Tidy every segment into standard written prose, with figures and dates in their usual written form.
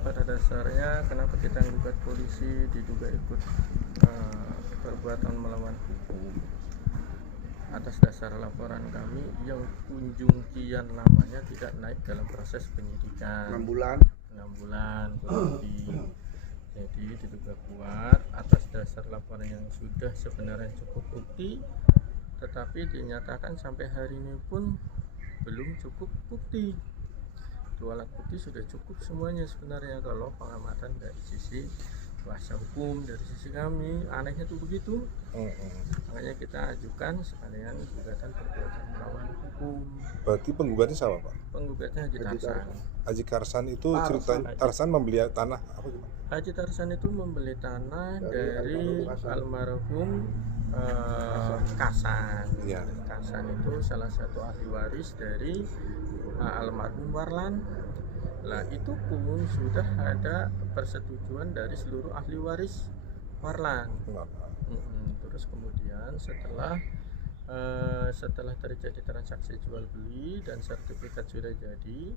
pada dasarnya kenapa kita gugat polisi diduga ikut perbuatan melawan hukum atas dasar laporan kami yang kunjung kian lamanya tidak naik dalam proses penyidikan 6 bulan. 6 bulan kurang lebih. Jadi diduga kuat atas dasar laporan yang sudah sebenarnya cukup bukti, tetapi dinyatakan sampai hari ini pun belum cukup bukti. Dua alat bukti sudah cukup semuanya sebenarnya kalau pengamatan dari sisi kuasa hukum, dari sisi kami. Anehnya tuh begitu. Makanya kita ajukan sekalian gugatan perbuatan melawan hukum. Berarti penggugatnya sama, Pak? Penggugatnya Haji Tarsan. Haji Tarsan itu ceritanya Tarsan membeli tanah apa gimana? Haji Tarsan itu membeli tanah dari almarhum Kasan. Ya. Kasan itu salah satu ahli waris dari almarhum Warlan. Lah itu pun sudah ada persetujuan dari seluruh ahli waris Warlan. Terus kemudian setelah terjadi transaksi jual beli dan sertifikat sudah jadi,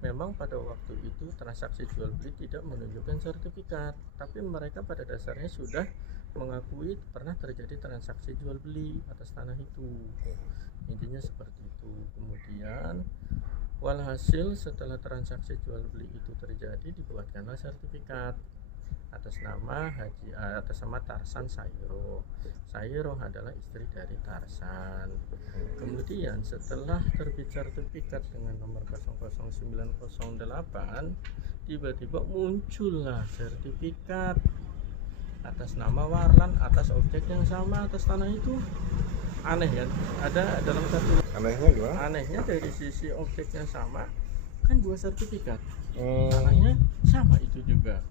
memang pada waktu itu transaksi jual beli tidak menunjukkan sertifikat, tapi mereka pada dasarnya sudah mengakui pernah terjadi transaksi jual beli atas tanah itu. Intinya seperti itu. Kemudian walhasil setelah transaksi jual beli itu terjadi, dibuatkanlah sertifikat atas nama Tarsan Sairo. Sairo adalah istri dari Tarsan. Kemudian setelah terbit sertifikat dengan nomor 00908, tiba-tiba muncullah sertifikat atas nama Warlan atas objek yang sama atas tanah itu. Aneh kan? Ada dalam satu. Anehnya gimana? Anehnya dari sisi objeknya sama, kan dua sertifikat. Tanahnya sama itu juga.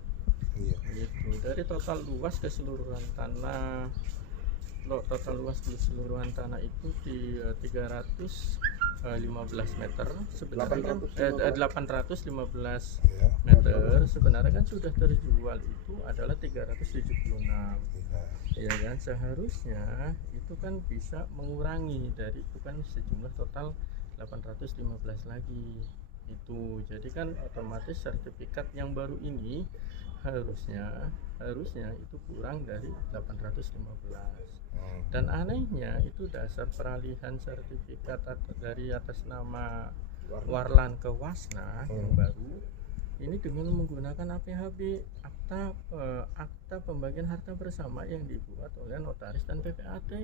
Iya. Gitu. Dari total luas keseluruhan tanah, itu di 315 meter sebenarnya 815 meter sebenarnya kan sudah terjual itu adalah 376. Ya kan, seharusnya itu kan bisa mengurangi dari itu kan sejumlah total 815 lagi itu. Jadi kan otomatis sertifikat yang baru ini harusnya itu kurang dari 815. Dan anehnya itu dasar peralihan sertifikat dari atas nama Warlan ke Wasna yang baru ini dengan menggunakan APHB, akta pembagian harta bersama yang dibuat oleh notaris dan PPAT.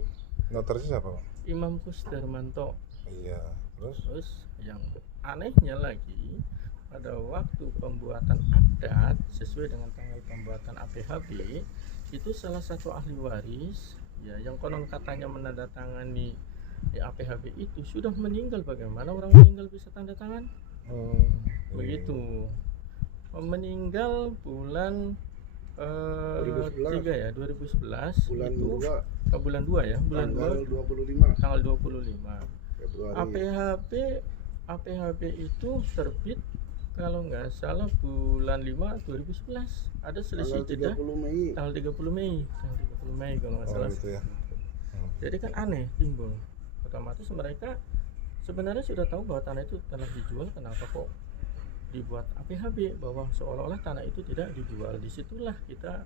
Notarisnya siapa, Pak? Imam Kusdarmanto. Iya. Terus yang anehnya lagi, pada waktu pembuatan akdat sesuai dengan tanggal pembuatan APHB itu salah satu ahli waris ya yang konon katanya menandatangani APHB itu sudah meninggal. Bagaimana orang meninggal bisa tanda tangan? Begitu. Meninggal bulan 2011 bulan itu 2 bulan 2 ya, bulan 2 tanggal 25 Februari. APHB itu terbit kalau nggak salah bulan 5 2011. Ada selisih jeda tanggal 30 Mei kalau nggak salah. Gitu ya. Jadi kan aneh timbul. Otomatis mereka sebenarnya sudah tahu bahwa tanah itu telah dijual, kenapa kok dibuat APHB bahwa seolah-olah tanah itu tidak dijual. Disitulah kita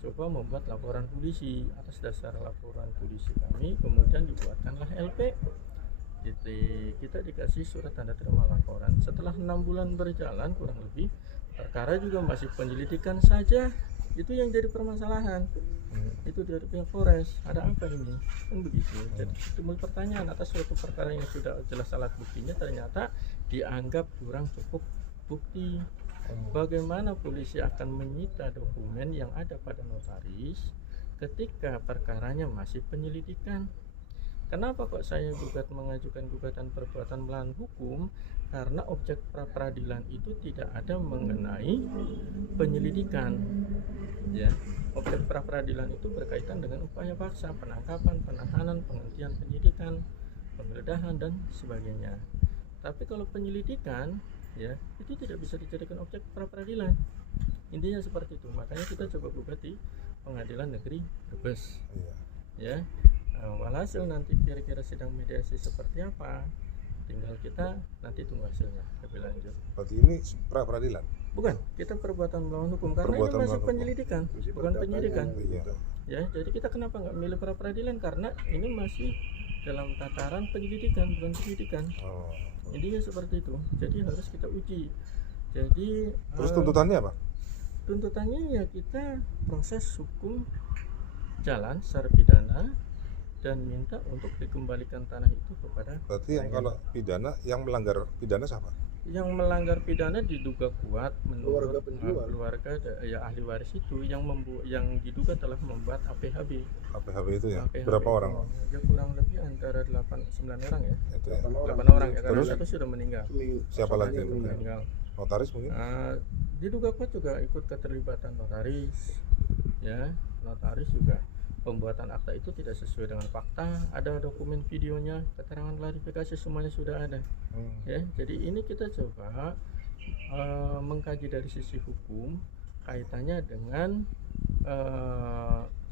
coba membuat laporan polisi. Atas dasar laporan polisi kami kemudian dibuatkanlah LP. Kita dikasih surat tanda terima laporan. Setelah 6 bulan berjalan kurang lebih, perkara juga masih penyelidikan saja. Itu yang jadi permasalahan. Itu dari pihak Polres, ada apa ini? Kan begitu. Jadi timbul pertanyaan atas suatu perkara yang sudah jelas alat buktinya ternyata dianggap kurang cukup bukti. Bagaimana polisi akan menyita dokumen yang ada pada notaris ketika perkaranya masih penyelidikan? Kenapa kok saya mengajukan gugatan perbuatan melawan hukum? Karena objek pra-peradilan itu tidak ada mengenai penyelidikan. Ya, objek pra-peradilan itu berkaitan dengan upaya paksa, penangkapan, penahanan, penghentian penyidikan, penggeledahan dan sebagainya. Tapi kalau penyelidikan, ya itu tidak bisa dijadikan objek pra-peradilan. Intinya seperti itu. Makanya kita coba gugat di Pengadilan Negeri Brebes. Ya. Walhasil nanti kira-kira sidang mediasi seperti apa, tinggal kita nanti tunggu hasilnya lebih lanjut. Berarti ini pra peradilan? Bukan, kita perbuatan melawan hukum karena Perbuatan ini masuk melawan hukum. penyidikan, Masih bukan perdatangan. penyidikan. Iya. Ya, jadi kita kenapa nggak milih pra peradilan karena ini masih dalam tataran penyelidikan, bukan penyidikan. Oh. Jadi ya seperti itu. Jadi harus kita uji. Jadi Terus tuntutannya apa? tuntutannya ya kita proses hukum jalan secara pidana dan minta untuk dikembalikan tanah itu kepada Berarti yang kalau pidana, yang melanggar pidana siapa? yang melanggar pidana diduga kuat Keluarga menurut penjual. keluarga ya ahli waris itu yang diduga telah membuat APHB. APHB itu ya? APHB Berapa itu, orang? ya kurang lebih antara 8-9 orang ya. Itu ya. 8 orang ya karena Terus? satu sudah meninggal. Siapa lagi? Satu meninggal. Notaris mungkin? Diduga kuat juga ikut keterlibatan notaris. Ya, notaris juga pembuatan akta itu tidak sesuai dengan fakta, ada dokumen videonya, keterangan klarifikasi semuanya sudah ada. Ya, jadi ini kita coba mengkaji dari sisi hukum kaitannya dengan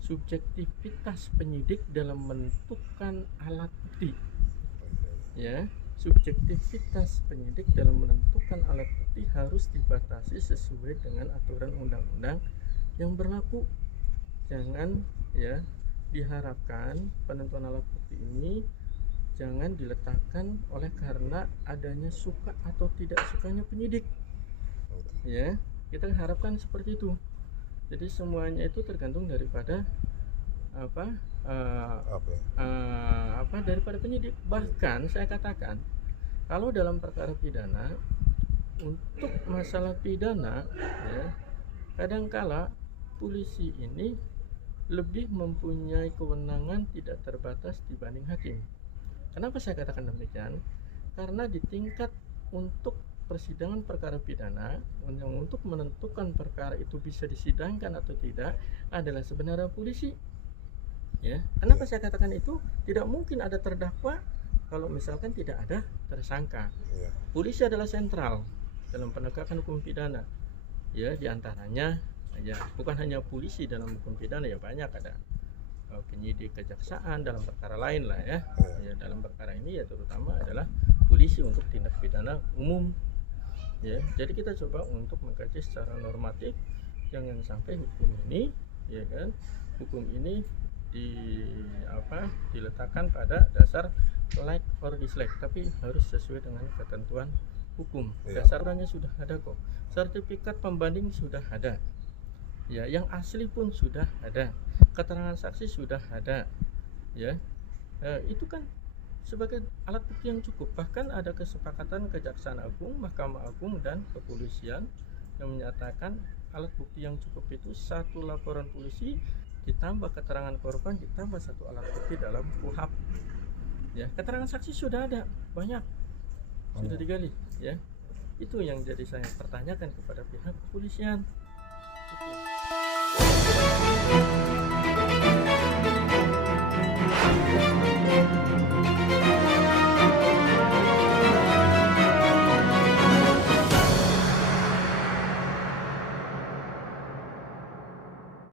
subjektivitas penyidik dalam menentukan alat bukti. Ya, subjektivitas penyidik dalam menentukan alat bukti harus dibatasi sesuai dengan aturan undang-undang yang berlaku. Jangan ya diharapkan penentuan alat bukti ini jangan diletakkan oleh karena adanya suka atau tidak sukanya penyidik. Ya, kita harapkan seperti itu. Jadi semuanya itu tergantung daripada daripada penyidik. Bahkan saya katakan kalau dalam perkara pidana, untuk masalah pidana ya kadangkala polisi ini lebih mempunyai kewenangan tidak terbatas dibanding hakim. Kenapa saya katakan demikian? Karena di tingkat untuk persidangan perkara pidana yang untuk menentukan perkara itu bisa disidangkan atau tidak adalah sebenarnya polisi. Ya, kenapa saya katakan itu? Tidak mungkin ada terdakwa kalau misalkan tidak ada tersangka. Polisi adalah sentral dalam penegakan hukum pidana. Ya, diantaranya ya bukan hanya polisi dalam hukum pidana, ya banyak ada penyidik kejaksaan dalam perkara lain lah ya. Ya dalam perkara ini ya terutama adalah polisi untuk tindak pidana umum. Ya, jadi kita coba untuk mengkaji secara normatif jangan sampai hukum ini ya kan hukum ini diletakkan pada dasar like or dislike, tapi harus sesuai dengan ketentuan hukum. Dasarnya sudah ada kok, sertifikat pembanding sudah ada ya, yang asli pun sudah ada, keterangan saksi sudah ada ya. Itu kan sebagai alat bukti yang cukup. Bahkan ada kesepakatan Kejaksaan Agung, Mahkamah Agung dan Kepolisian yang menyatakan alat bukti yang cukup itu satu laporan polisi ditambah keterangan korban ditambah satu alat bukti dalam KUHP. Ya, keterangan saksi sudah ada banyak, sudah digali ya. Itu yang jadi saya pertanyakan kepada pihak kepolisian.